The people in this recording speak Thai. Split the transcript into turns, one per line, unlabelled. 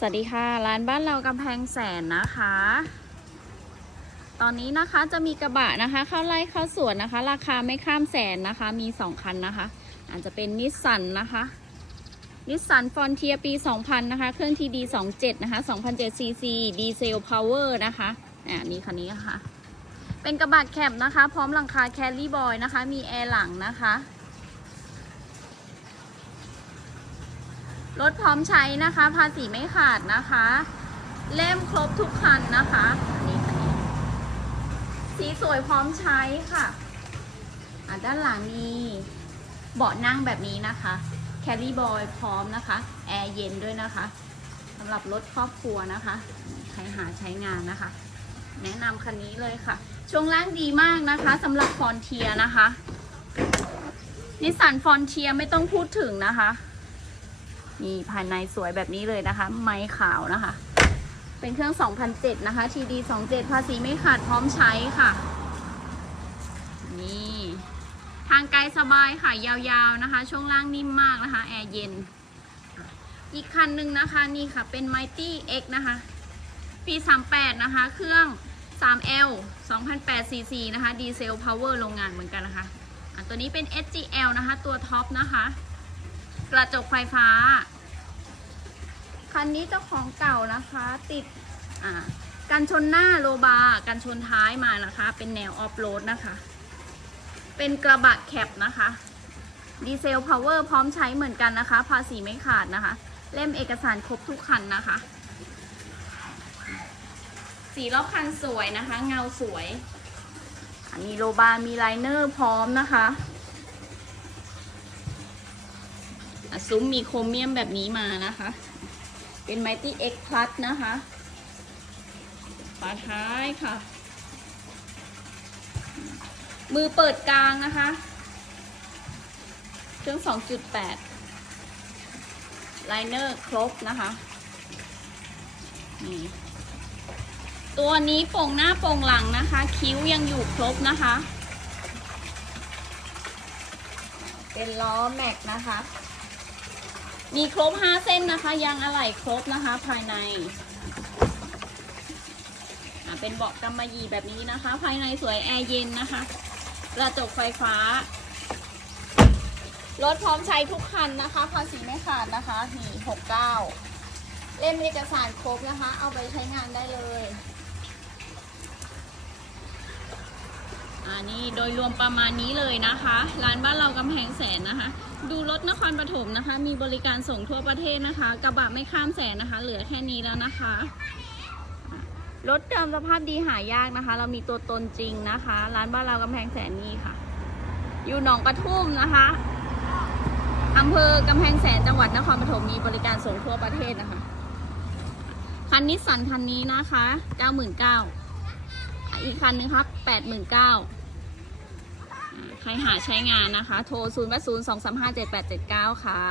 สวัสดีค่ะ ร้านบ้านเรากำแพงแสนนะคะ ตอนนี้นะคะจะมีกระบะนะคะ เข้าไล่เข้าสวนนะคะ ราคาไม่ข้ามแสนนะคะ มี2คันนะคะ อาจจะเป็นนิสสันนะคะนิสสันฟอนเทียปี 2000 นะคะ เครื่องทีดี27 นะคะ 2007 cc ดีเซลพาวเวอร์นะคะอ่านี่คันนี้ค่ะเป็นกระบะแคบนะคะ พร้อมหลังคาแคลรี่บอยนะคะ มีแอร์หลังนะคะ รถพร้อมใช้นะคะ ภาษีไม่ขาดนะคะ เล่มครบทุกคันนะคะอันนี้คันนี้ สีสวยพร้อมใช้ค่ะอะด้านหลังมีเบาะนั่งแบบนี้นะคะ แคลรี่บอยพร้อมนะคะ แอร์เย็นด้วยนะคะสำหรับรถครอบครัวนะคะ ใครหาใช้งานนะคะ แนะนำคันนี้เลยค่ะ ช่วงล่างดีมากนะคะสำหรับฟอนเทียนะคะนิสสันฟอนเทียไม่ต้องพูดถึงนะคะ นี่ภายในสวยแบบนี้เลยนะคะ ไม้ขาวนะคะ เป็นเครื่อง 2007 นะคะ TD 27 ภาษีไม่ขาดพร้อมใช้ค่ะ นี่ ทางไกลสบายค่ะ ยาวๆนะคะ ช่วงล่างนิ่มมากนะคะ แอร์เย็น อีกคันหนึ่งนะคะ นี่ค่ะ เป็น Mighty X นะคะ ปี 38 นะคะ เครื่อง 3L 2008 cc นะคะ ดีเซลพาวเวอร์โรงงานเหมือนกันนะคะอะตัวนี้เป็น SGL นะคะ ตัวท็อปนะคะ กระจกไฟฟ้า คันนี้เจ้าของเก่านะคะ ติดอ่ากันชนหน้าโลบาร์กันชนท้ายมานะคะ เป็นแนวออฟโรดนะคะ เป็นกระบะแคปนะคะ ดีเซลพาวเวอร์พร้อมใช้เหมือนกันนะคะ ภาษีไม่ขาดนะคะ เล่มเอกสารครบทุกคันนะคะ สีรอบคันสวยนะคะ เงาสวยอะมีโลบาร์มีไลเนอร์พร้อมนะคะ อะ ซุ้มมีโครเมียมแบบนี้มานะคะ เป็น Mighty X Plus นะคะฝาท้ายค่ะ มือเปิดกลางนะคะ เครื่อง 2.8 ไลเนอร์ครบนะคะนี่ตัวนี้โป่งหน้าโป่งหลังนะคะ คิ้วยังอยู่ครบนะคะ เป็นล้อแม็กนะคะ มีครบ 5 เส้นนะคะ ยางอะไหล่ครบนะคะ ภายในเป็นเบาะกำมะหยี่แบบนี้นะคะ ภายในสวยแอร์เย็นนะคะกระจกไฟฟ้ารถพร้อมใช้ทุกคันนะคะภาษีไม่ขาดนะคะนี่69เล่มเอกสารครบนะคะ เอาไปใช้งานได้เลย นนี้โดยรวมประมาณนี้เลยนะคะ ร้านบ้านเรากำแพงแสนนะคะ ดูรถนครปฐมนะคะ มีบริการส่งทั่วประเทศนะคะ กระบะไม่ข้ามแสนนะคะ เหลือแค่นี้แล้วนะคะรถเดิมสภาพดีหายากนะคะ เรามีตัวตนจริงนะคะ ร้านบ้านเรากำแพงแสนนี่ค่ะ อยู่หนองกระทุ่มนะคะอำเภอกำแพงแสนจังหวัดนครปฐมมีบริการส่งทั่วประเทศนะคะคันนิสสันคันนี้นะคะ 99,000อีกคันนึงครับ 89,000 ใครหาใช้งานนะคะ โทร 0 8 0 2 3 5 7 8 7 9 ค่ะ